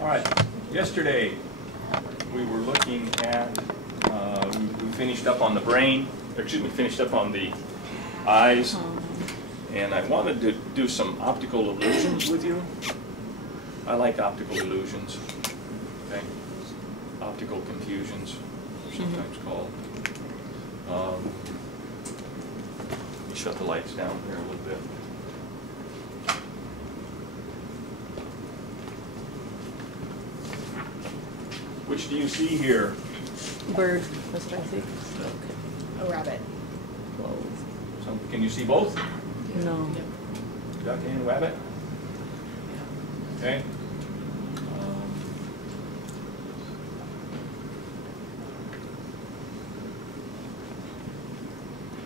All right, yesterday we were looking at, we finished up on the brain, or excuse me, finished up on the eyes, and I wanted to do some optical illusions with you. I like optical illusions, okay? Optical confusions, sometimes called. Let me shut the lights down here a little bit. Which do you see here? Bird, that's what I see. A rabbit. So, can you see both? No. Duck and rabbit? Okay.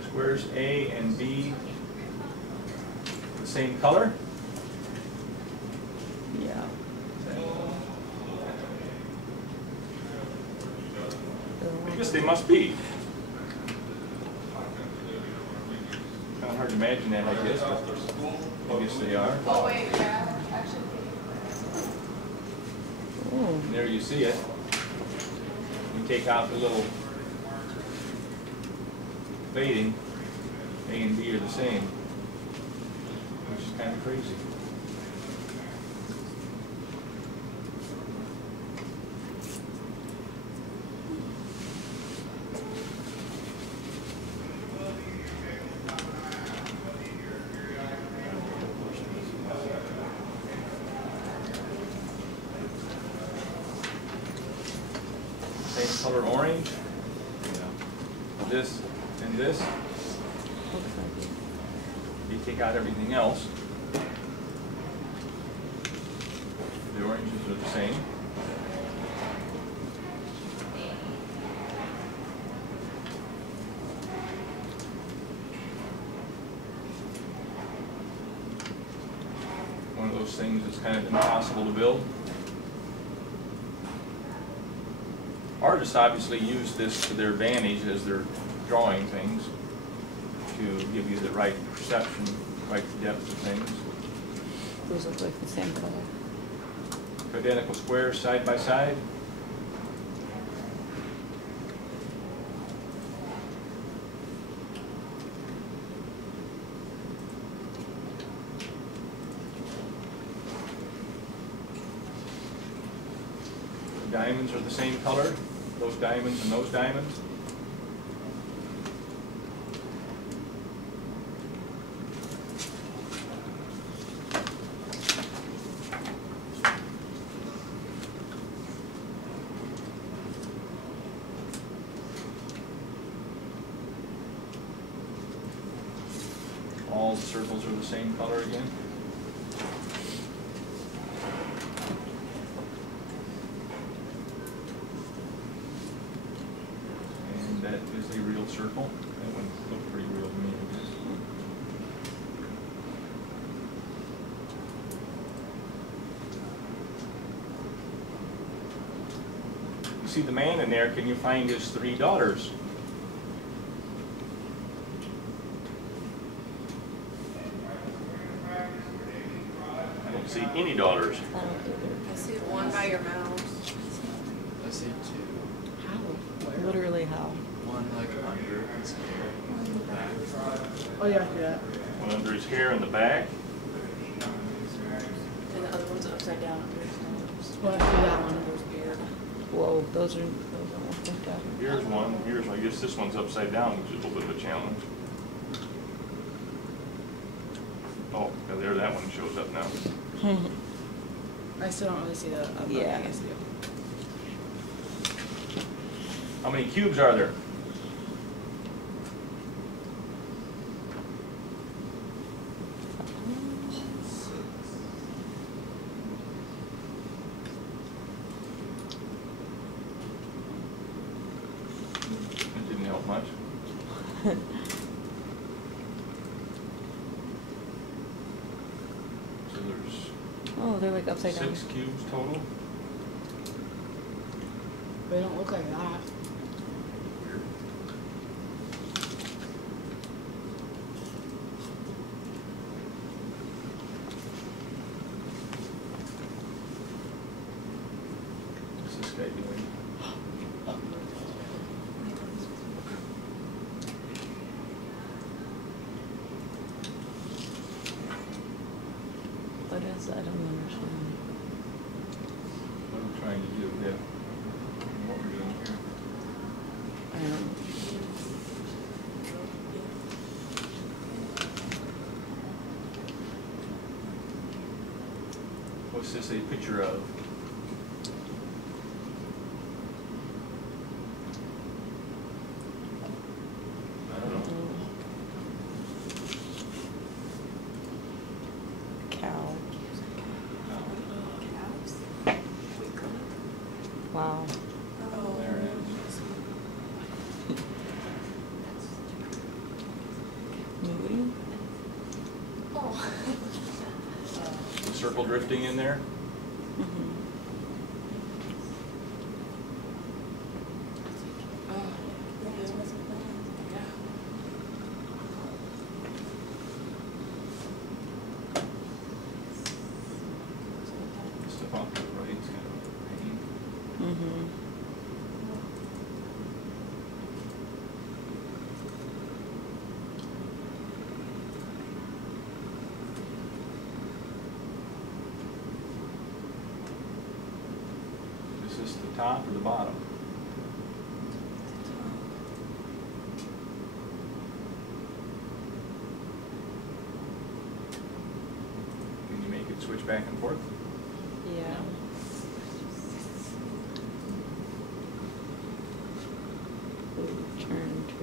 Squares A and B the same color? Yeah. I guess they must be. Kind of hard to imagine that, I guess, but I guess they are. Oh, wait, yeah, actually. Oh. And there you see it. You take out the little fading, A and B are the same, which is kind of crazy. Same color orange. This and this. You take out everything else. The oranges are the same. One of those things that's kind of impossible to build. Artists obviously use this to their advantage as they're drawing things to give you the right perception, right depth of things. Those look like the same color. Identical squares side by side. The diamonds are the same color. Those diamonds and those diamonds. All the circles are the same color again. And that is a real circle. That one looked pretty real to me, I guess. You see the man in there, can you find his 3 daughters? See any daughters? I don't either. I see one by your mouth. I see 2. How? Where? Literally how? One like under his hair, one in the back. Oh, yeah, I see that. One under his hair in the back. And the other one's upside down under his nose. Well, I see that one. Under his beard. Whoa, those don't look like that. Here's one. Here's, I guess this one's upside down, which is a little bit of a challenge. Oh, yeah, there, that one shows up now. I still don't really see the upper Yeah. piece. How many cubes are there? It didn't help much. So there's Oh, they're like upside down. 6 cubes total. They don't look like that. guy doing? What is that? I don't understand. What I'm trying to do, yeah. What we're doing here. I don't. What's this a picture of? I don't know. Cow. Wow. There it is. Moving? Circle drifting in there. Mm-hmm. Stuff off to the right, it's kind of a pain. Mm-hmm. Is this the top or the bottom? Can you make it switch back and forth? Yeah. Ooh, turn to.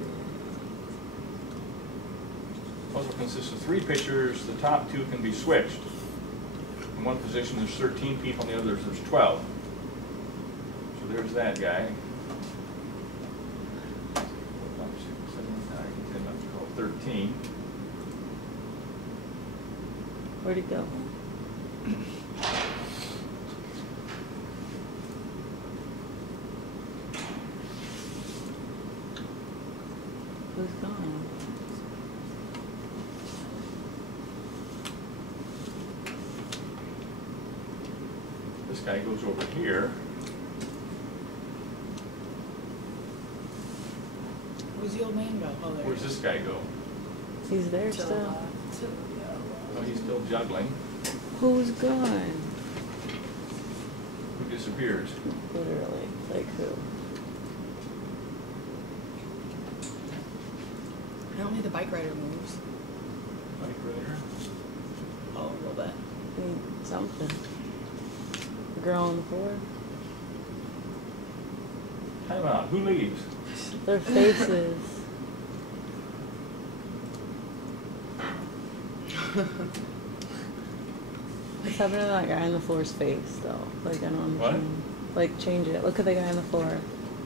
Puzzle consists of 3 pictures. The top 2 can be switched. In one position there's 13 people, in the others there's 12. So there's that guy. 4, 5, 6, 7, 8, 9, 10, 11, 12, 13. Where'd it go? Who's gone? This guy goes over here. Where's the old man go? Oh, there. Where's this guy go? He's there still. Oh, he's still juggling. Who's gone? Who disappears? Literally, like who? Apparently the bike rider moves. Bike rider? Oh, a little bit. Something. The girl on the floor. Time out. Who leaves? Their faces. What's happening to that guy on the floor's face, though? Like, I don't What? understand. Like, change it. Look at the guy on the floor.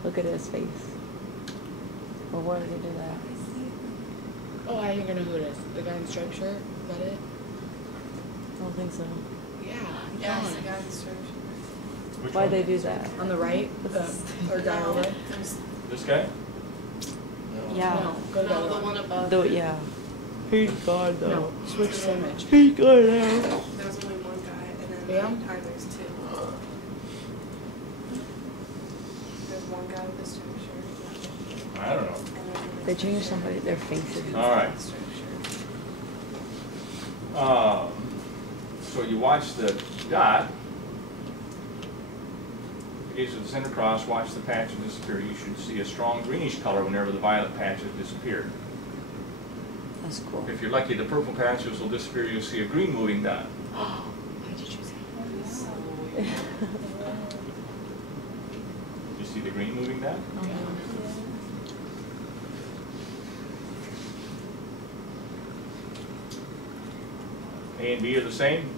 Look at his face. Well, why did he do that? Oh, I think I know who it is. The guy in the striped shirt. Is that it? I don't think so. Yeah. I'm Yeah, telling it's the you. guy in the striped Which Why'd one? they do that? On the right, or down No, over. there's- This guy? Yeah. No, go to No, the one above. Yeah. He's gone, though. No, switch the image. He's gone now. There was only one guy, and then Yeah? there's 2. There's one guy with a striped shirt. I don't know. and there's another They changed striped somebody, their faces. All right. striped shirt. So you watch the dot. Gaze at the center cross, watch the patches disappear. You should see a strong greenish color whenever the violet patches disappear. That's cool. If you're lucky, the purple patches will disappear. You'll see a green moving dot. Why did you say Did you see the green moving dot? A and B are the same.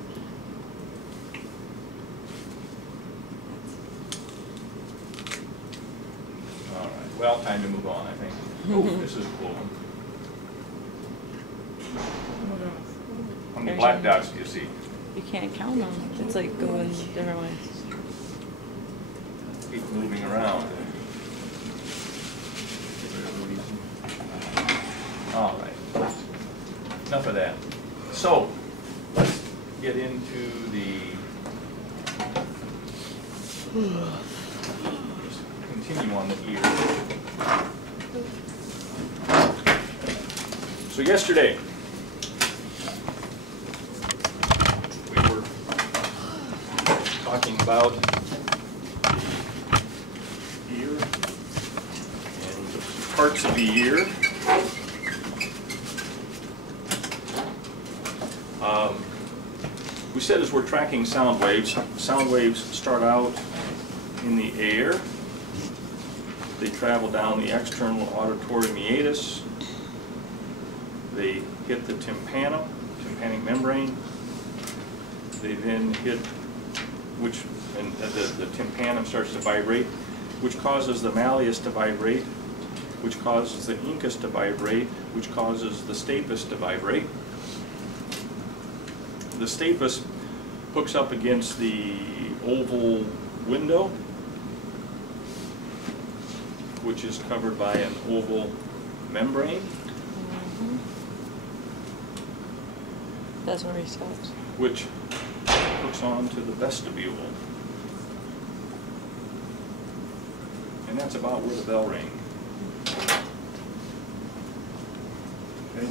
All right. Well, time to move on, I think. Oh, this is a cool one. How many black dots do you see? You can't count them. It's like going different ways. Keep moving around. All right. Enough of that. So, let's get into the continue on the ear. So yesterday, we were talking about the ear and the parts of the ear. We said as we're tracking sound waves start out in the air. They travel down the external auditory meatus. They hit the tympanic membrane. They then hit, the tympanum starts to vibrate, which causes the malleus to vibrate, which causes the incus to vibrate, which causes the stapes to vibrate. The stapes hooks up against the oval window, which is covered by an oval membrane. That's where he stops. Which hooks on to the vestibule. And that's about where the bell rang. Okay.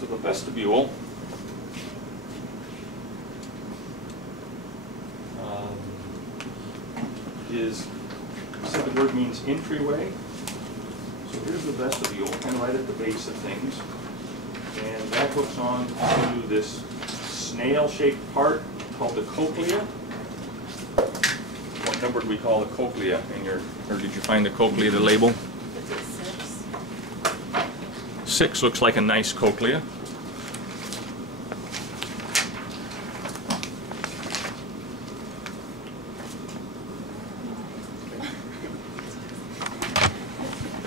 So the vestibule is, we said the word means entryway. So here's the vestibule, kind of right at the base of things. And that hooks on to this snail-shaped part called the cochlea. What number do we call the cochlea in your, or did you find the cochlea, the label? Is it 6? 6 looks like a nice cochlea.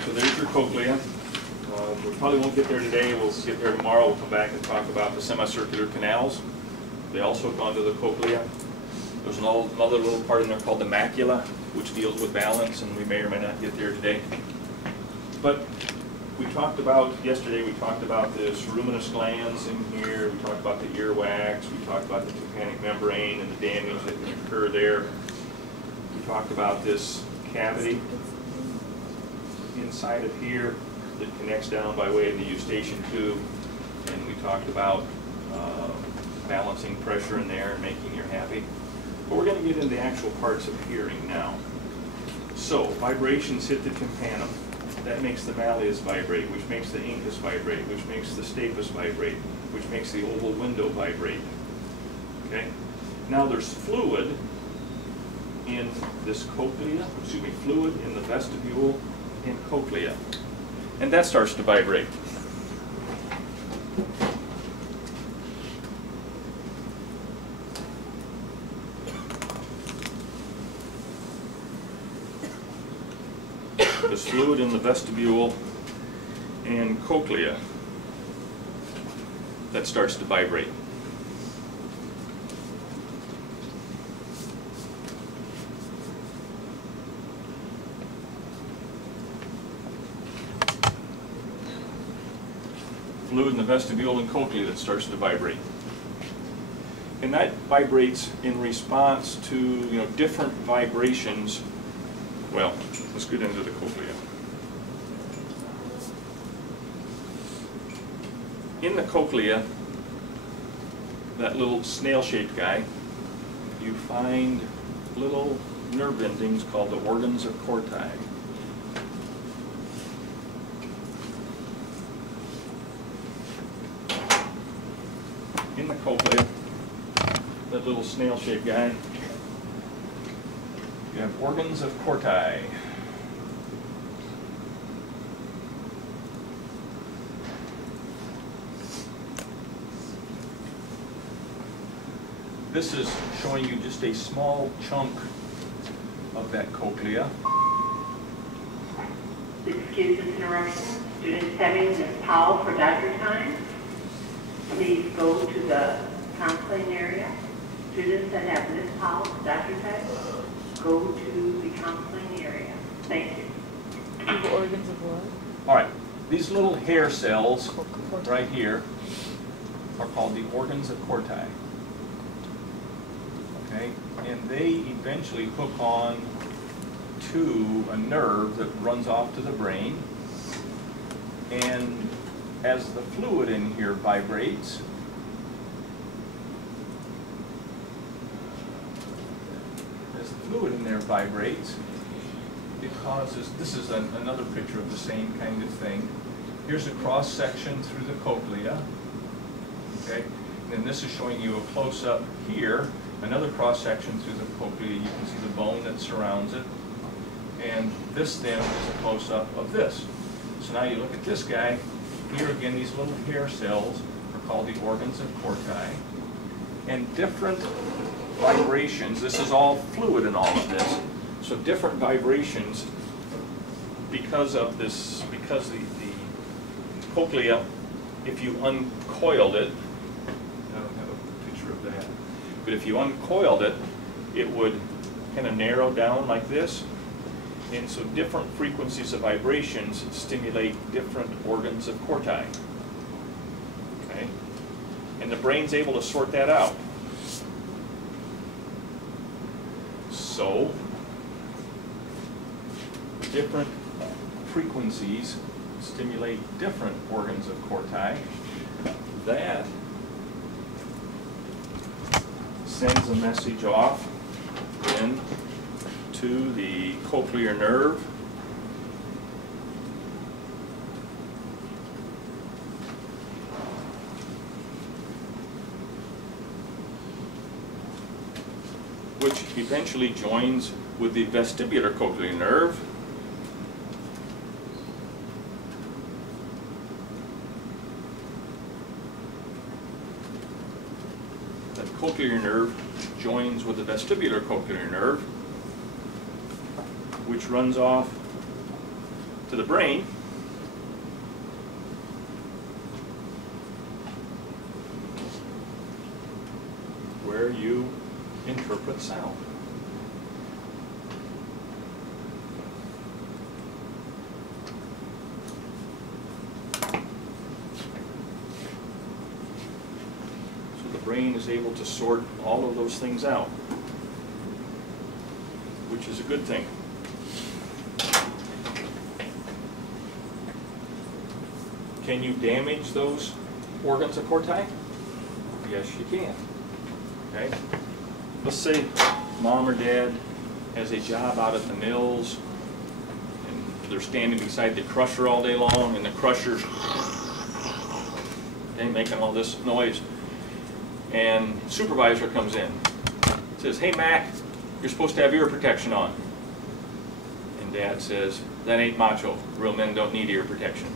So there's your cochlea. We probably won't get there today. We'll get there tomorrow. We'll come back and talk about the semicircular canals. They also hook onto the cochlea. There's another little part in there called the macula, which deals with balance, and we may or may not get there today. But we talked about, yesterday we talked about the ceruminous glands in here. We talked about the earwax. We talked about the tympanic membrane and the damage that can occur there. We talked about this cavity inside of here that connects down by way of the eustachian tube, and we talked about balancing pressure in there and making you happy. But we're going to get into the actual parts of hearing now. So vibrations hit the tympanum. That makes the malleus vibrate, which makes the incus vibrate, which makes the stapes vibrate, which makes the oval window vibrate. Okay. Now there's fluid in this cochlea, fluid in the vestibule and cochlea. And that starts to vibrate. There's fluid in the vestibule and cochlea that starts to vibrate. Fluid in the vestibule and cochlea that starts to vibrate. And that vibrates in response to, different vibrations. Well, let's get into the cochlea. In the cochlea, that little snail-shaped guy, you find little nerve endings called the organs of Corti. In the cochlea, that little snail-shaped guy, you have organs of Corti. This is showing you just a small chunk of that cochlea. Excuse this interruption. Students having Ms. Powell for Dr. Time. Please go to the counseling area. Students that have Ms. Powell for Dr. Time, go to the counseling area. Thank you. The organs of what? All right, these little hair cells right here are called the organs of Corti. Okay, and they eventually hook on to a nerve that runs off to the brain. And as the fluid in here vibrates, it causes, this is another picture of the same kind of thing. Here's a cross section through the cochlea, okay? And then this is showing you a close-up here, another cross section through the cochlea. You can see the bone that surrounds it. And this then is a close-up of this. So now you look at this guy. Here again, these little hair cells are called the organs of Corti. And different vibrations, this is all fluid in all of this, so different vibrations because of this, because the cochlea, if you uncoiled it, I don't have a picture of that, but if you uncoiled it, it would kind of narrow down like this. And so different frequencies of vibrations stimulate different organs of Corti. Okay? And the brain's able to sort that out. So, different frequencies stimulate different organs of Corti. That sends a message off then to the cochlear nerve. Which eventually joins with the vestibular cochlear nerve. That cochlear nerve joins with the vestibular cochlear nerve, which runs off to the brain. Where you interpret sound. So the brain is able to sort all of those things out, which is a good thing. Can you damage those organs of Corti? Yes, you can. Okay? Let's say mom or dad has a job out at the mills and they're standing beside the crusher all day long and the crusher's making all this noise, and supervisor comes in, says, "Hey Mac, you're supposed to have ear protection on." And dad says, "That ain't macho. Real men don't need ear protection.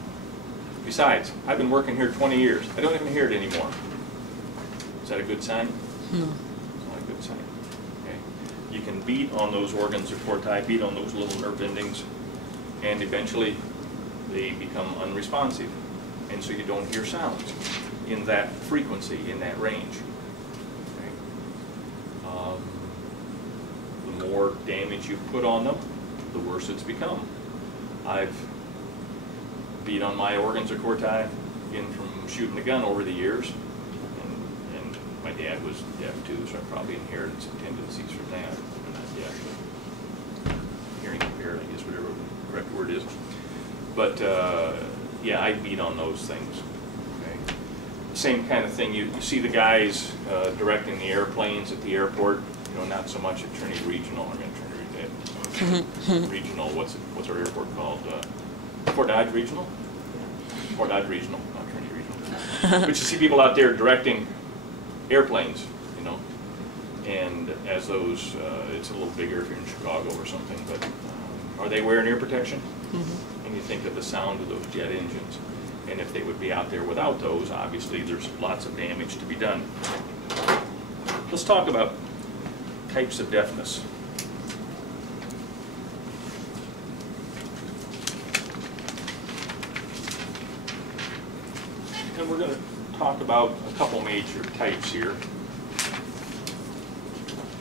Besides, I've been working here 20 years. I don't even hear it anymore." Is that a good sign? No. Sign. Okay. You can beat on those organs of Corti, beat on those little nerve endings, and eventually they become unresponsive, and so you don't hear sounds in that frequency, in that range. Okay. The more damage you put on them, the worse it's become. I've beat on my organs of Corti in from shooting a gun over the years. My dad was deaf too, so I probably inherited some tendencies from that. I'm not deaf, hearing impaired, I guess, whatever the correct word is. But yeah, I beat on those things. Okay. Same kind of thing. You see the guys directing the airplanes at the airport. You know, not so much at Trinity Regional. I'm going to try to read that. Regional. What's our airport called? Fort Dodge Regional. Fort Dodge Regional, not Trinity Regional. But you see people out there directing airplanes, you know, and as those, it's a little bigger if you're in Chicago or something, but are they wearing ear protection? Mm-hmm. And you think of the sound of those jet engines, and if they would be out there without those, obviously there's lots of damage to be done. Let's talk about types of deafness. And we're going to talk about a couple major types here.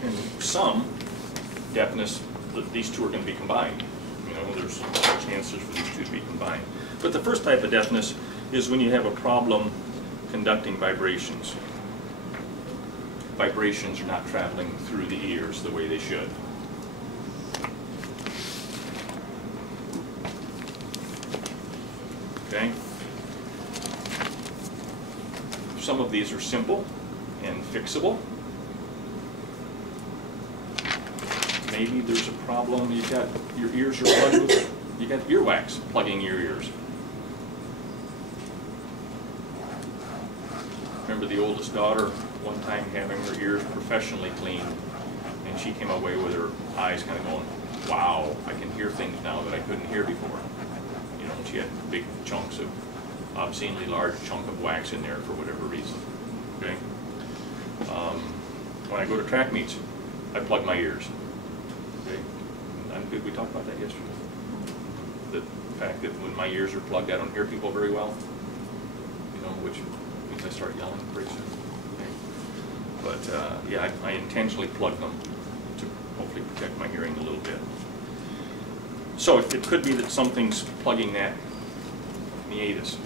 And some deafness, these two are going to be combined. You know, there's chances for these two to be combined. But the first type of deafness is when you have a problem conducting vibrations. Vibrations are not traveling through the ears the way they should. Okay? Some of these are simple and fixable. Maybe there's a problem, you got, your ears are plugged with, you got earwax plugging your ears. Remember the oldest daughter one time having her ears professionally cleaned, and she came away with her eyes kind of going, wow, I can hear things now that I couldn't hear before. You know, she had big chunks of, obscenely large chunk of wax in there for whatever reason. Okay? When I go to track meets, I plug my ears. Okay? We talked about that yesterday. The fact that when my ears are plugged, I don't hear people very well. You know, which means I start yelling pretty soon. Okay? But yeah, I intentionally plug them to hopefully protect my hearing a little bit. So it could be that something's plugging that meatus.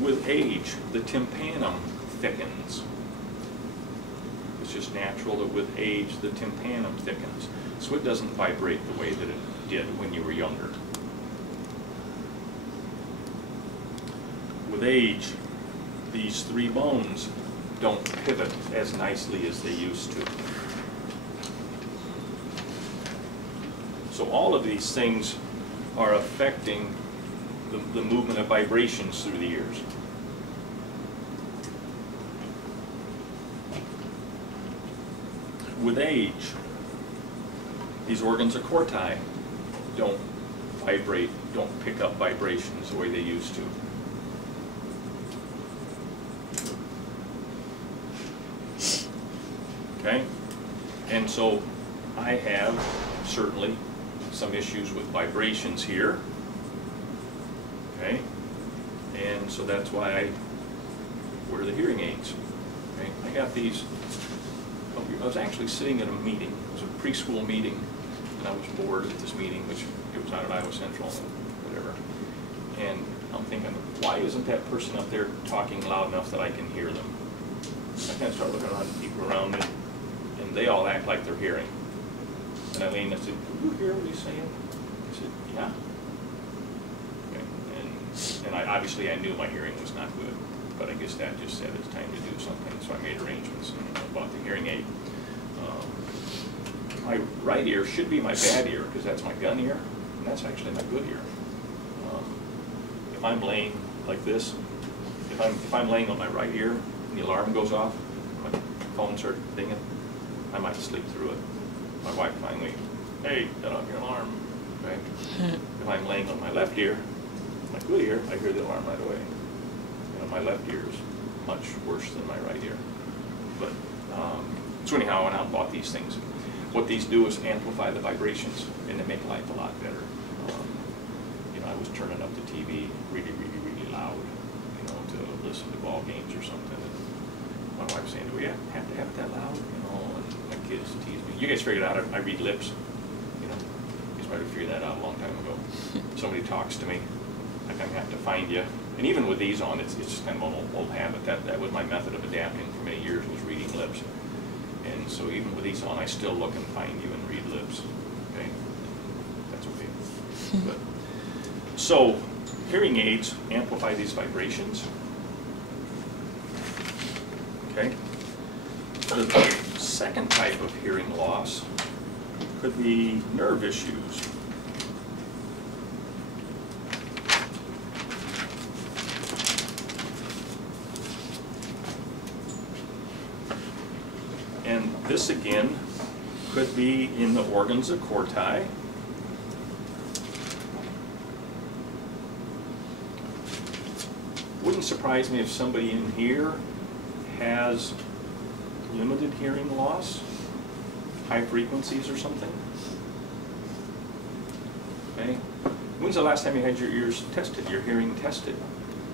With age, the tympanum thickens. It's just natural that with age, the tympanum thickens. So it doesn't vibrate the way that it did when you were younger. With age, these three bones don't pivot as nicely as they used to. So all of these things are affecting the movement of vibrations through the ears. With age, these organs of corti don't vibrate, don't pick up vibrations the way they used to. Okay? And so I have certainly some issues with vibrations here. Okay? And so that's why I wear the hearing aids. Okay? I got these. I was actually sitting at a meeting. It was a preschool meeting, and I was bored at this meeting, which it was out at Iowa Central and whatever. And I'm thinking, why isn't that person up there talking loud enough that I can hear them? I kind of started looking around at people around me, and they all act like they're hearing. And I leaned and I said, "Can you hear what he's saying?" I said, "Yeah." Okay. And obviously I knew my hearing was not good, but I guess that just said it's time to do something, so I made arrangements and I bought the hearing aid. My right ear should be my bad ear, because that's my gun ear, and that's actually my good ear. If I'm laying like this, if I'm laying on my right ear and the alarm goes off, my phone starts dinging, I might sleep through it. My wife finally, "Hey, shut off your alarm." Okay? If I'm laying on my left ear, my good ear, I hear the alarm right away. You know, my left ear is much worse than my right ear. But so anyhow, I went out and bought these things. What these do is amplify the vibrations, and they make life a lot better. You know, I was turning up the TV really, really, really loud, you know, to listen to ball games or something. And my wife's saying, "Do we have to have it that loud?" You know, and my kids tease me. You guys figured out I read lips. You know, you guys might have figured that out a long time ago. Somebody talks to me, I kind of have to find you. And even with these on, it's just kind of an old habit. That was my method of adapting for many years, was reading lips. And so even with these on, I still look and find you and read lips. Okay, that's okay. But so hearing aids amplify these vibrations. Okay. The second type of hearing loss could be nerve issues. And this again could be in the organs of corti. Wouldn't surprise me if somebody in here has limited hearing loss, high frequencies or something. Okay. When's the last time you had your ears tested, your hearing tested?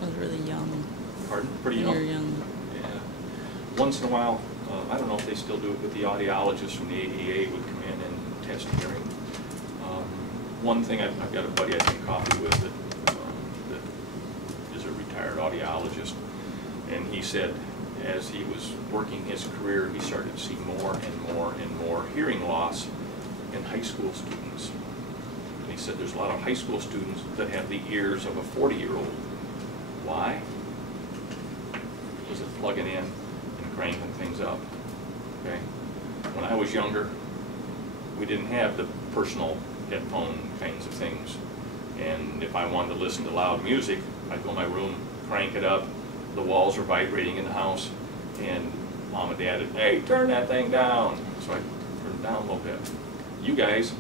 I was really young. Pardon? Pretty When young? you're young. Yeah. Once in a while, I don't know if they still do it, but the audiologist from the ADA would come in and test hearing. One thing, I've got a buddy I drink coffee with that is a retired audiologist, and he said as he was working his career, he started to see more and more and more hearing loss in high school students. he said there's a lot of high school students that have the ears of a 40-year-old. Why? Because it's plugging in and cranking things up. Okay? When I was younger, we didn't have the personal headphone kinds of things. And if I wanted to listen to loud music, I'd go in my room, crank it up, the walls are vibrating in the house, and Mom and Dad would, hey, turn that thing down. So I turn it down a little bit. You guys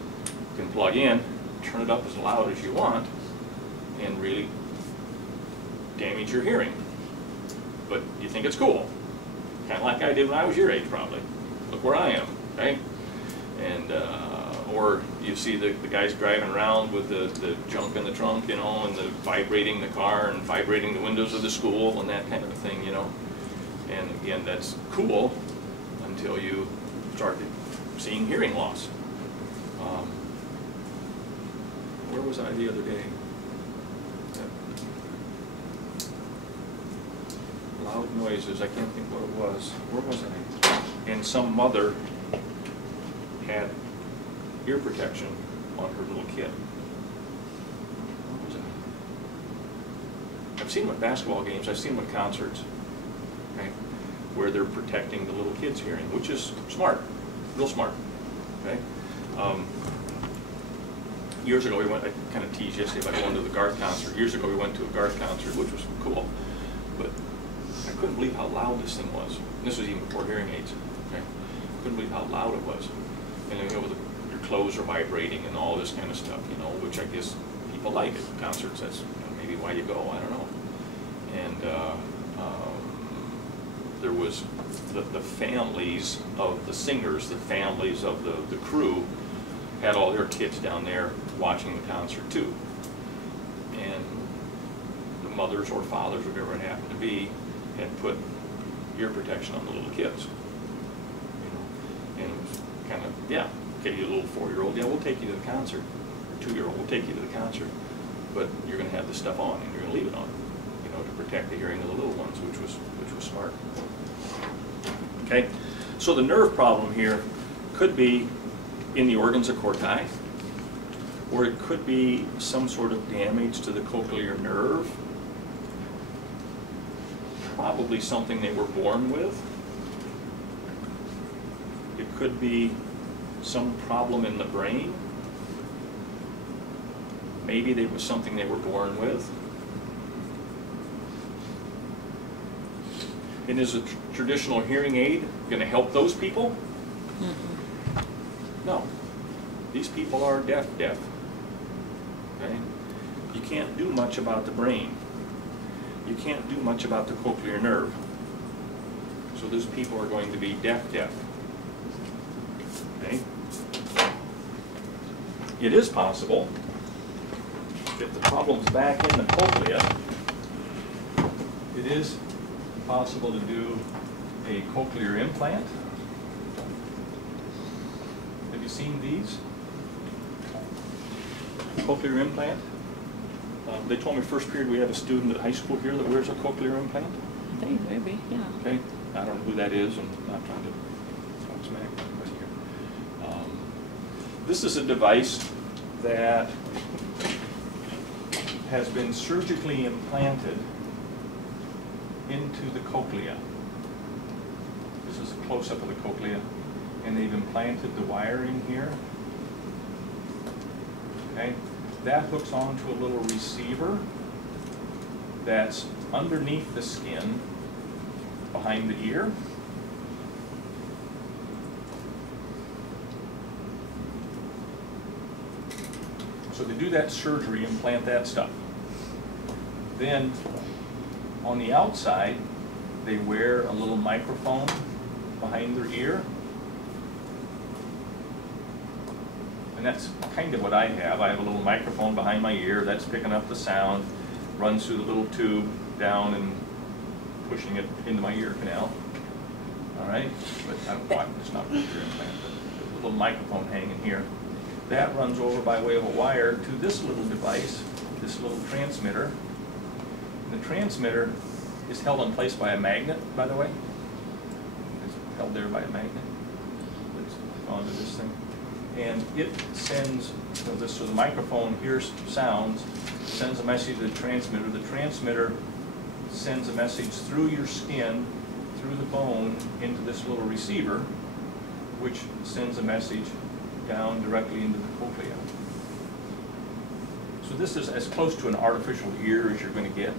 can plug in, turn it up as loud as you want, and really damage your hearing. But you think it's cool. Kind of like I did when I was your age, probably. Look where I am, right? And, or you see the guys driving around with the junk in the trunk, you know, and the vibrating the car and vibrating the windows of the school and that kind of a thing, you know. And again, that's cool until you start seeing hearing loss. Where was I the other day? Loud noises, I can't think what it was. Where was I? And some mother had ear protection on her little kid. What was it? I've seen them at basketball games, I've seen them at concerts, okay, where they're protecting the little kid's hearing, which is smart, real smart, okay? Years ago we went, I kind of teased yesterday about going to the Garth concert. Years ago we went to a Garth concert, which was cool, but I couldn't believe how loud this thing was. And this was even before hearing aids, okay? Couldn't believe how loud it was. And you know, your clothes are vibrating and all this kind of stuff, you know, which I guess people like at concerts. That's maybe why you go, I don't know. And there was the families of the singers, the families of the crew had all their kids down there watching the concert too. And the mothers or fathers, whatever it happened to be, had put ear protection on the little kids. You know, and it was kind of, yeah, okay, you little 4-year-old, yeah, we'll take you to the concert. Or 2-year-old, we'll take you to the concert. But you're going to have this stuff on, and you're going to leave it on, you know, to protect the hearing of the little ones, which was smart. Okay, so the nerve problem here could be in the organs of corti, or it could be some sort of damage to the cochlear nerve. Probably something they were born with. It could be some problem in the brain. Maybe there was something they were born with. And is a traditional hearing aid going to help those people? No. These people are deaf. Okay? You can't do much about the brain. You can't do much about the cochlear nerve. So those people are going to be deaf. Okay? It is possible, if the problem's back in the cochlea, it is possible to do a cochlear implant. Have you seen these? Cochlear implant. They told me first period we have a student at high school here that wears a cochlear implant. I think maybe, yeah. Okay, I don't know who that is, and I'm not trying to talk smack about here. This is a device that has been surgically implanted into the cochlea. This is a close-up of the cochlea, and they've implanted the wire in here. Okay, that hooks onto a little receiver that's underneath the skin behind the ear. So they do that surgery, implant that stuff. Then on the outside, they wear a little microphone behind their ear. And that's kind of what I have. I have a little microphone behind my ear that's picking up the sound, runs through the little tube down and pushing it into my ear canal. All right? But it's not a ear implant, but a little microphone hanging here. That runs over by way of a wire to this little device, this little transmitter. And the transmitter is held in place by a magnet, by the way. It's held there by a magnet that's gone to this thing. and it sends, so the microphone hears sounds, sends a message to the transmitter. The transmitter sends a message through your skin, through the bone, into this little receiver, which sends a message down directly into the cochlea. So this is as close to an artificial ear as you're going to get.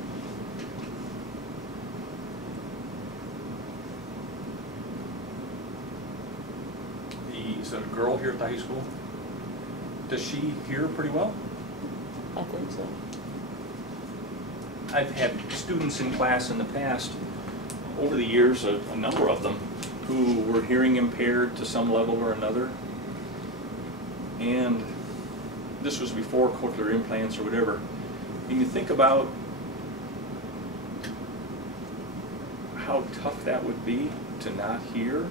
Is that a girl here at the high school? Does she hear pretty well? I think so. I've had students in class in the past, over the years, a number of them, who were hearing impaired to some level or another. And this was before cochlear implants or whatever. And you think about how tough that would be to not hear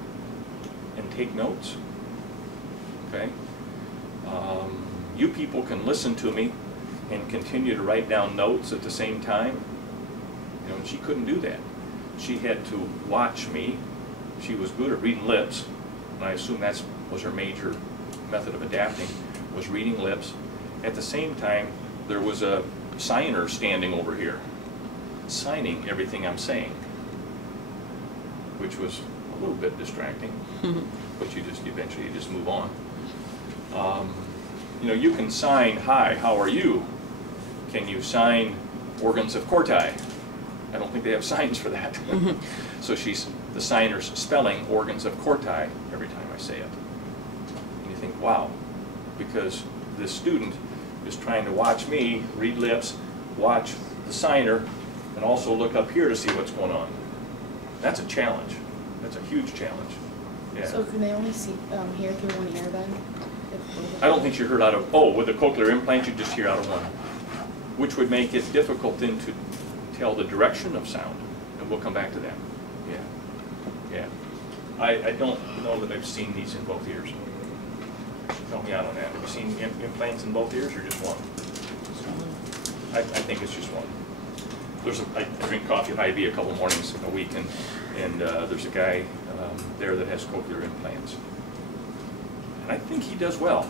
and take notes. Okay? You people can listen to me and continue to write down notes at the same time. You know, and she couldn't do that. She had to watch me. She was good at reading lips, and I assume that was her major method of adapting, was reading lips. At the same time, there was a signer standing over here, signing everything I'm saying, which was a little bit distracting, but you just eventually just move on. You know, you can sign, "Hi, how are you?" Can you sign organs of Corti? I don't think they have signs for that. So the signer's spelling organs of Corti every time I say it. And you think, wow, because this student is trying to watch me read lips, watch the signer, and also look up here to see what's going on. That's a challenge. That's a huge challenge. Yeah. So can they only see, hear through one ear then? I don't think you heard out of, with the cochlear implant you just hear out of one, which would make it difficult then to tell the direction of sound, and we'll come back to that. Yeah. I don't know that I've seen these in both ears. Help me out on that. Have you seen implants in both ears or just one? I think it's just one. I drink coffee at Hy-Vee a couple mornings a week, and there's a guy there that has cochlear implants. And I think he does well.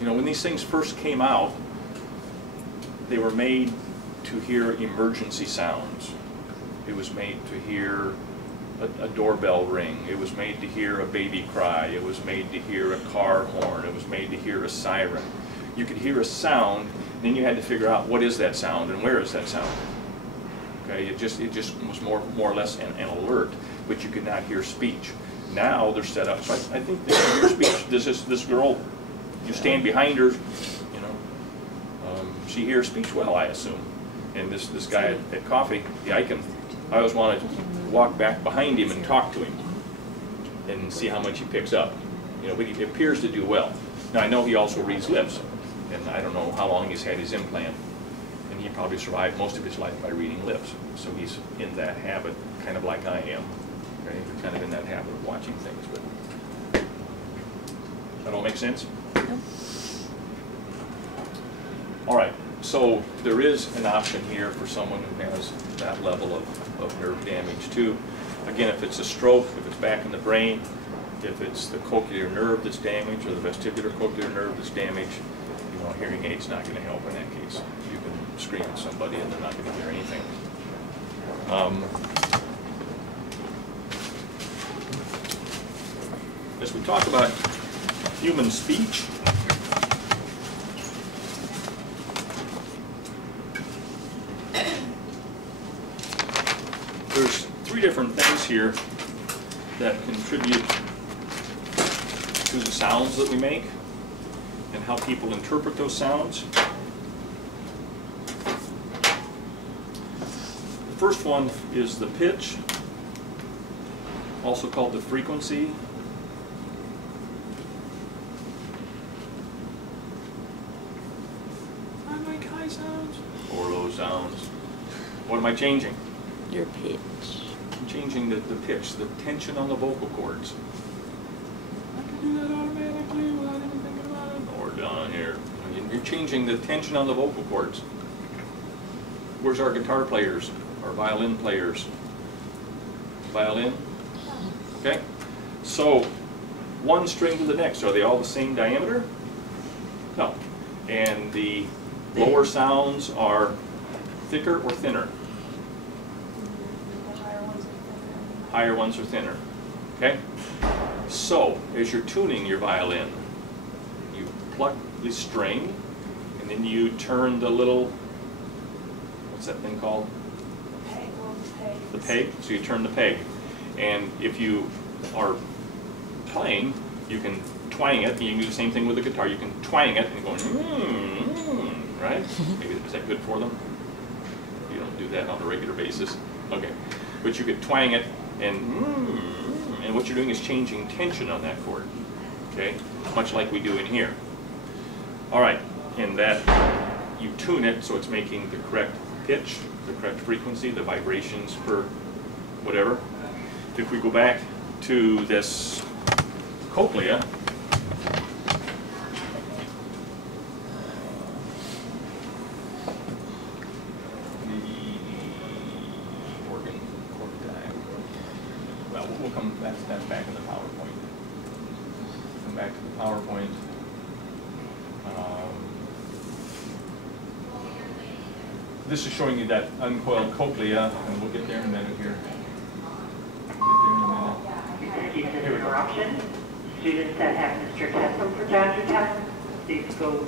You know, when these things first came out, they were made to hear emergency sounds. It was made to hear a doorbell ring. It was made to hear a baby cry. It was made to hear a car horn. It was made to hear a siren. You could hear a sound, then you had to figure out what is that sound and where is that sound. Okay, it just was more or less an alert, but you could not hear speech. Now they're set up, so I think they can hear speech. This girl, you stand behind her, you know, she hears speech well, I assume. And this guy at coffee, I always want to walk back behind him and talk to him and see how much he picks up. You know, but he appears to do well. Now I know he also reads lips, and I don't know how long he's had his implant, and he probably survived most of his life by reading lips. So he's in that habit, kind of like I am. Okay? You're kind of in that habit of watching things. But that all make sense? Yep. All right. So there is an option here for someone who has that level of nerve damage too. Again, if it's a stroke, if it's back in the brain, if it's the cochlear nerve that's damaged or the vestibular cochlear nerve that's damaged, you know, a hearing aid's not going to help in that case. You can scream at somebody and they're not going to hear anything. As we talk about human speech, there's three different things here that contribute to the sounds that we make and how people interpret those sounds. The first one is the pitch, also called the frequency. I make high sounds or low sounds. What am I changing? Your pitch. I'm changing the pitch, the tension on the vocal cords. I can do that automatically without even thinking about it. Or down here. You're changing the tension on the vocal cords. Where's our guitar players? Our violin players? Violin? Okay. So one string to the next. Are they all the same diameter? No. And the lower sounds are thicker or thinner? The higher ones are thinner. Higher ones are thinner. Okay? So, as you're tuning your violin, you pluck the string, and then you turn the little, what's that thing called? Peg, well, peg. The peg. So you turn the peg. And if you are playing, you can twang it, and you can do the same thing with the guitar. You can twang it and go, right? Maybe is that good for them? You don't do that on a regular basis. Okay. But you could twang it, and what you're doing is changing tension on that chord. Okay? Much like we do in here. All right. And that, you tune it so it's making the correct pitch, the correct frequency, the vibrations per whatever. If we go back to this cochlea, the organ cochlea. Well, we'll come back to that back in the PowerPoint. Come back to the PowerPoint. This is showing you that uncoiled cochlea, and we'll get there in a minute here. Excuse this interruption. Students that have Mr. Tessel for Dr. Tessel, please go to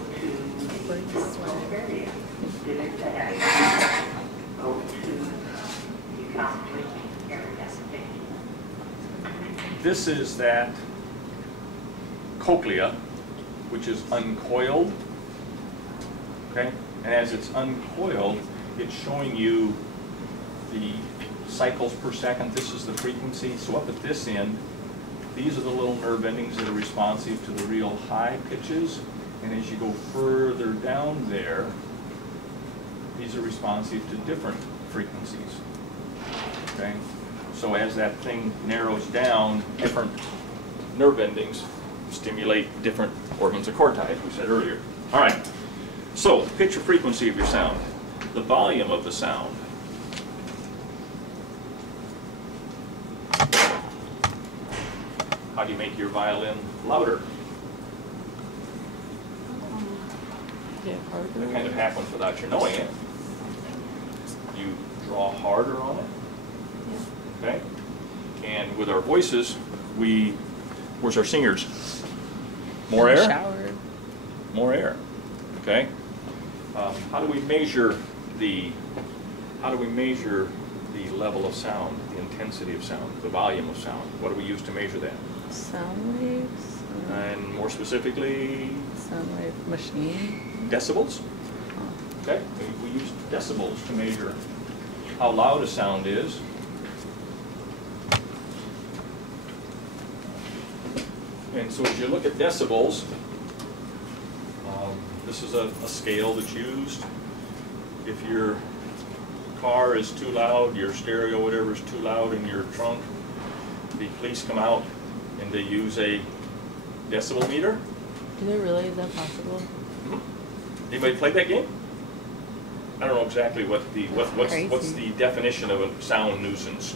the control area. Students that have go to the counseling area. This is that cochlea, which is uncoiled. Okay? And as it's uncoiled, it's showing you the cycles per second. This is the frequency. So up at this end, these are the little nerve endings that are responsive to the real high pitches. And as you go further down there, these are responsive to different frequencies. Okay? So as that thing narrows down, different nerve endings stimulate different organs of corti, as we said earlier. All right. So, the pitch or frequency of your sound, the volume of the sound. How do you make your violin louder? Get It harder. kind of happens without your knowing it. You draw harder on it, okay? And with our voices, where's our singers? More air? Shower. More air, okay? How do we measure the level of sound, the intensity of sound, the volume of sound? What do we use to measure that? Sound waves. And more specifically, Sound wave machine. decibels. Okay, we use decibels to measure how loud a sound is. And so as you look at decibels, this is a scale that's used. If your car is too loud, your stereo, whatever is too loud in your trunk, the police come out and they use a decibel meter. Do they really? Is that possible? Anybody played that game? I don't know exactly what's the definition of a sound nuisance.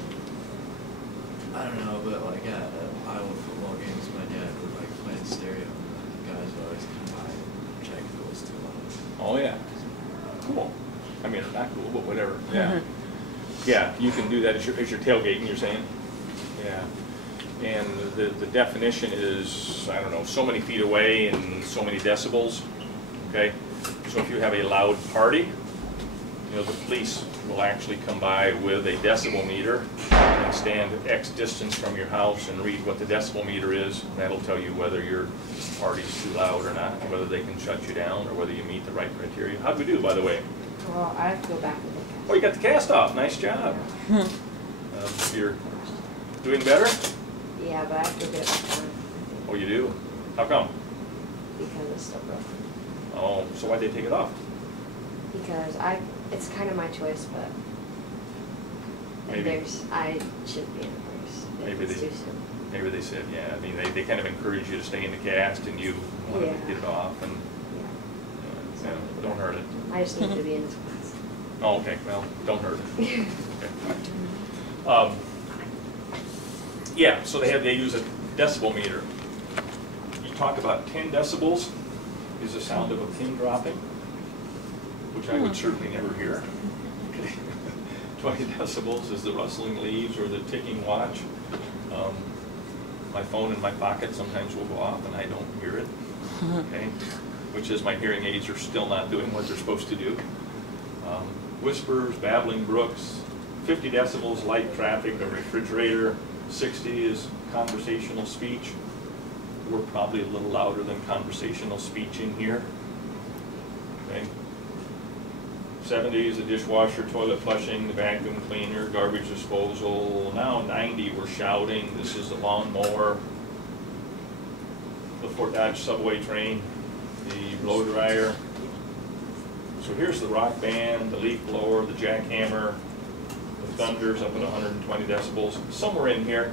I don't know, but like at Iowa football games, my dad would like play in stereo, and the guys would always come by and check if it was too loud. Oh yeah, cool. I mean, not cool, but whatever. Yeah, yeah. You can do that as you're tailgating. You're saying, yeah. And the definition is, I don't know, so many feet away and so many decibels. Okay, so if you have a loud party, you know, the police will actually come by with a decibel meter and stand at X distance from your house and read what the decibel meter is. That'll tell you whether your party's too loud or not, whether they can shut you down, or whether you meet the right criteria. How'd we do, by the way? Well, I have to go back and look Oh, you got the cast off. Nice job. You're doing better? at it. Yeah, but I have to get it back on Oh, you do? How come? because it's still broken. Oh, so why'd they take it off? Because it's kind of my choice, but Maybe. I shouldn't be in the first. Maybe It's they- too soon. Maybe they said, yeah. I mean, they kind of encourage you to stay in the cast, and you wanted to Yeah. get it off, and Yeah. don't hurt it. I just need to be in this class. Oh, okay. Well, don't hurt it. Okay. Yeah. So they use a decibel meter. talk about 10 decibels is the sound of a pin dropping, which I would certainly never hear. Okay. 20 decibels is the rustling leaves or the ticking watch. My phone in my pocket sometimes will go off and I don't hear it, okay? Which is my hearing aids are still not doing what they're supposed to do. Whispers, babbling brooks, 50 decibels, light traffic, a refrigerator, 60 is conversational speech. We're probably a little louder than conversational speech in here, okay? 70 is the dishwasher, toilet flushing, the vacuum cleaner, garbage disposal. Now 90, we're shouting. This is the lawnmower, the Fort Dodge subway train, the blow dryer. So here's the rock band, the leaf blower, the jackhammer, the thunder's up at 120 decibels. Somewhere in here,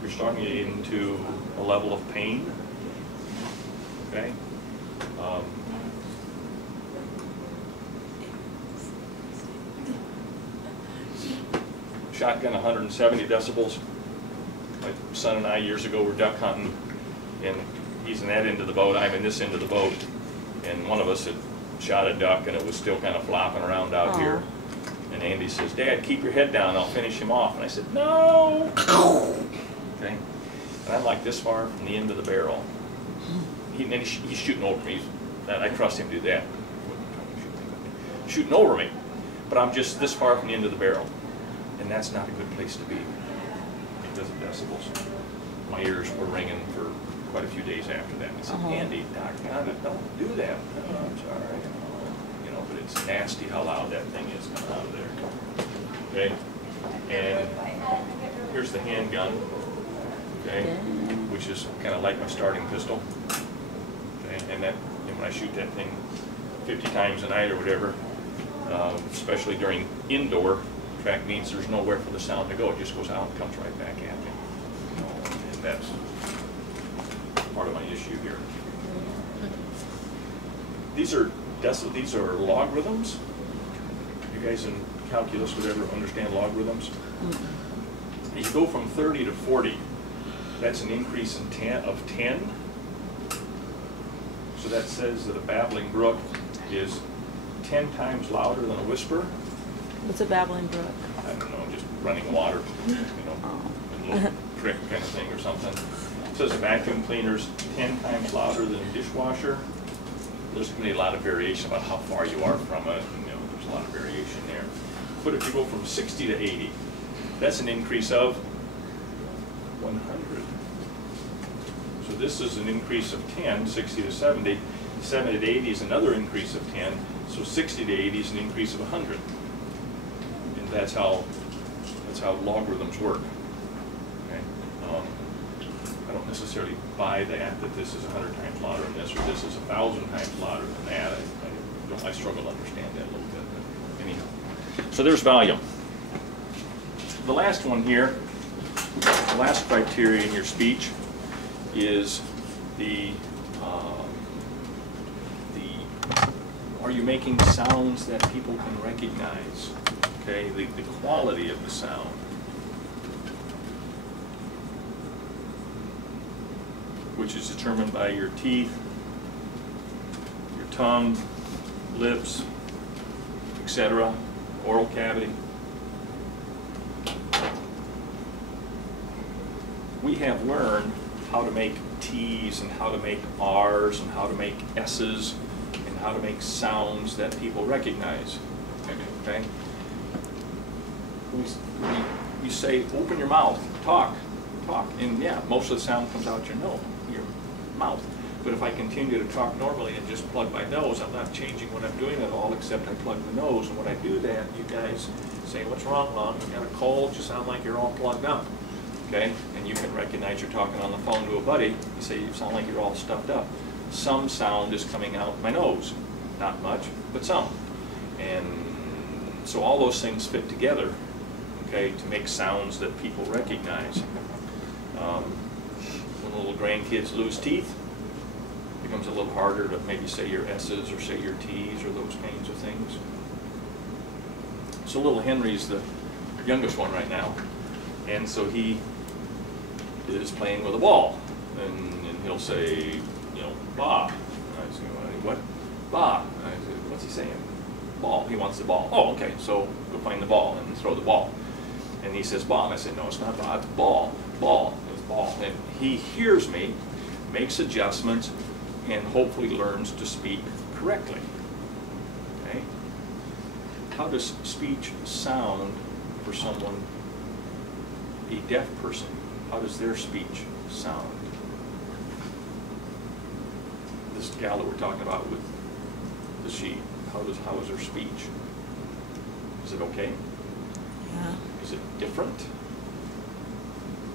you're starting to get into a level of pain, okay? Shotgun 170 decibels. My son and I years ago were duck hunting, and he's in that end of the boat, I'm in this end of the boat, and one of us had shot a duck and it was still kind of flopping around out here. And Andy says, "Dad, keep your head down, I'll finish him off." And I said, "No!" Okay? And I'm like this far from the end of the barrel. He's shooting over me. I trust him to do that. Shooting over me. But I'm just this far from the end of the barrel. And that's not a good place to be because of decibels. My ears were ringing for quite a few days after that. I said, "Andy, doggone it, don't do that." "No, I'm sorry." You know, but it's nasty how loud that thing is coming out of there. Okay? And here's the handgun, okay, which is kind of like my starting pistol. Okay? And that, and when I shoot that thing 50 times a night or whatever, especially during indoor track means there's nowhere for the sound to go. It just goes out and comes right back at me. And that's part of my issue here. These are logarithms. You guys in calculus would ever understand logarithms? If you go from 30 to 40, that's an increase in 10. So that says that a babbling brook is 10 times louder than a whisper. What's a babbling brook? I don't know, just running water, you know, a little creek kind of thing or something. It says a vacuum cleaner's 10 times louder than a dishwasher. There's going to be a lot of variation about how far you are from it. You know, there's a lot of variation there. But if you go from 60 to 80, that's an increase of 100. So this is an increase of 10, 60 to 70. 70 to 80 is another increase of 10. So 60 to 80 is an increase of 100. And that's how logarithms work. Okay? I don't necessarily buy that this is 100 times louder than this, or this is 1,000 times louder than that. I struggle to understand that a little bit. But anyhow, so there's volume. The last one here, the last criteria in your speech is are you making sounds that people can recognize? Okay, the quality of the sound. Which is determined by your teeth, your tongue, lips, etc., oral cavity. We have learned how to make T's and how to make R's and how to make S's and how to make sounds that people recognize. Okay? We say, open your mouth, talk, and yeah, most of the sound comes out your mouth. But if I continue to talk normally and just plug my nose, I'm not changing what I'm doing at all, except I plug the nose. And when I do that, you guys say, "What's wrong, Mom? You got a cold? You sound like you're all plugged up." Okay? And you can recognize you're talking on the phone to a buddy. You say, "You sound like you're all stuffed up." Some sound is coming out my nose. Not much, but some. And so all those things fit together, okay, to make sounds that people recognize. When little grandkids lose teeth, it becomes a little harder to maybe say your S's or say your T's or those kinds of things. So little Henry's the youngest one right now, and so he is playing with a ball, and he'll he'll say, you know, "Bob." And I say, "What? Bob?" And I say, "What's he saying?" "Ball. He wants the ball." "Oh, okay. So go find the ball and throw the ball." And he says, "Ball." And I say, "No, it's not ball. It's ball. Ball. It's ball." And he hears me, makes adjustments, and hopefully learns to speak correctly. Okay? How does speech sound for someone, a deaf person? How does their speech sound? This gal that we're talking about with the sheep, how is her speech? Is it okay? Yeah. Is it different?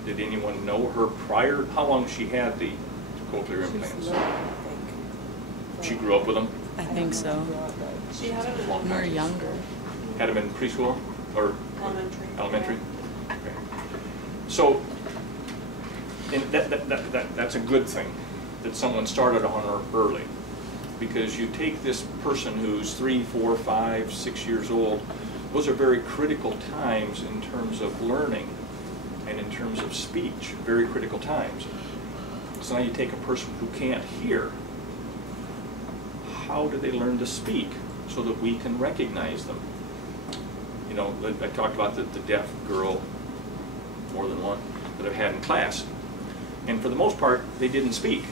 Did anyone know her prior? How long she had the cochlear implants? She grew up with them? I think so. She had it Long When we were time. younger. Had them in preschool or elementary. elementary? Okay. So, and that's a good thing, that someone started on her early. Because you take this person who's 3, 4, 5, 6 years old, those are very critical times in terms of learning and in terms of speech, very critical times. So now you take a person who can't hear. How do they learn to speak so that we can recognize them? You know, I talked about the deaf girl, more than one, that I've had in class. And for the most part, they didn't speak.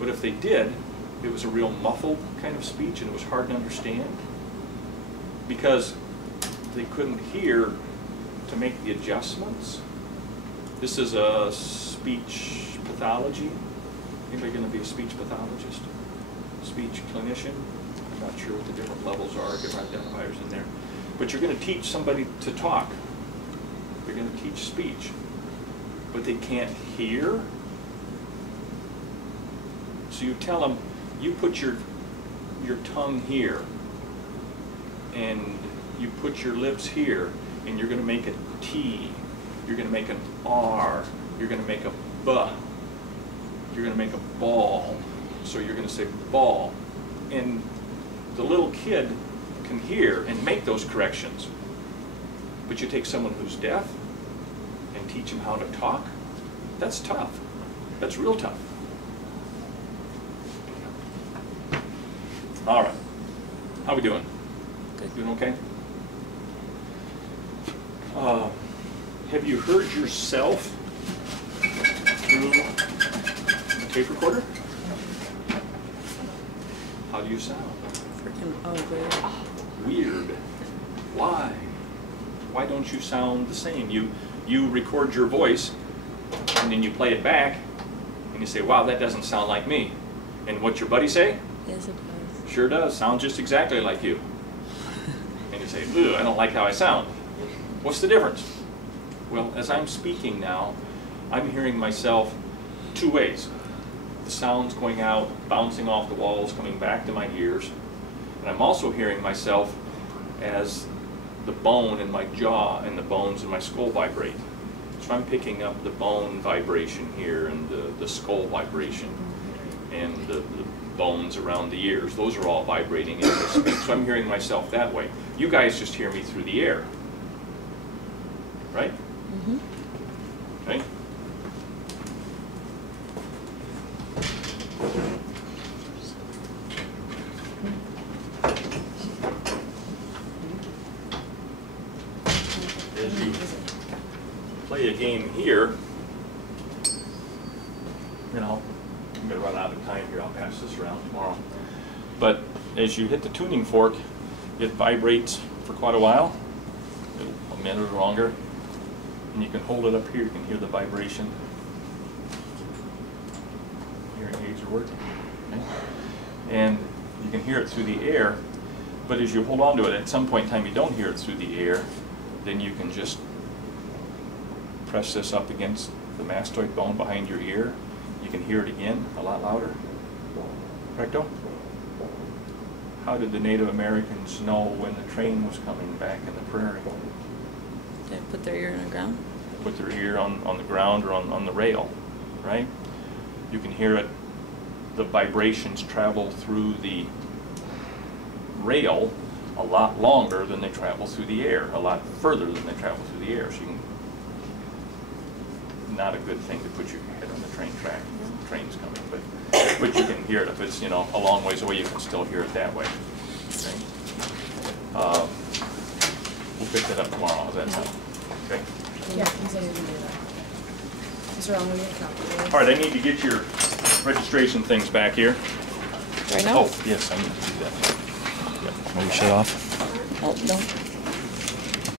But if they did, it was a real muffled kind of speech, and it was hard to understand because they couldn't hear to make the adjustments. This is a speech pathology. Anybody going to be a speech pathologist? Speech clinician? I'm not sure what the different levels are, different identifiers in there. But you're going to teach somebody to talk. You're going to teach speech. But they can't hear. So you tell them, you put your tongue here, and you put your lips here, and you're going to make a T, you're going to make an R, you're going to make a B, you're going to make a ball. So you're going to say ball. And the little kid can hear and make those corrections. But you take someone who's deaf and teach them how to talk, that's tough. That's real tough. All right. How we doing? Good. Doing okay? Have you heard yourself through the tape recorder? How do you sound? Freaking ugly. Weird. Why? Why don't you sound the same? You record your voice, and then you play it back, and you say, "Wow, that doesn't sound like me." And what's your buddy say? Yes, it does. "Sure does. Sounds just exactly like you." And you say, "Ugh, I don't like how I sound." What's the difference? Well, as I'm speaking now, I'm hearing myself two ways. The sounds going out, bouncing off the walls, coming back to my ears. And I'm also hearing myself as the bone in my jaw and the bones in my skull vibrate. So I'm picking up the bone vibration here and the skull vibration and the bones around the ears. Those are all vibrating as I speak. So I'm hearing myself that way. You guys just hear me through the air. Right? Mm-hmm. Okay? As you play a game here, you know, I'm going to run out of time here. I'll pass this around tomorrow. But as you hit the tuning fork, it vibrates for quite a while, a minute or longer. And you can hold it up here, you can hear the vibration. Hearing aids are working. Okay? And you can hear it through the air, but as you hold on to it, at some point in time you don't hear it through the air, then you can just press this up against the mastoid bone behind your ear. You can hear it again, a lot louder. Correcto? How did the Native Americans know when the train was coming back in the prairie? They put their ear in the ground? Put their ear on the ground or on the rail, right? You can hear it, the vibrations travel through the rail a lot longer than they travel through the air, a lot further than they travel through the air. So you can, not a good thing to put your head on the train track. trains coming, but you can hear it. If it's, you know, a long ways away, you can still hear it that way. Okay. We'll pick that up tomorrow, how's that sound? Okay. Yeah, he said he was gonna do that. Mr. Ron, will you get a copy? All right, I need to get your registration things back here. Right now? Oh, yes, I need to do that. Yep. Are you shut off? Oh, don't.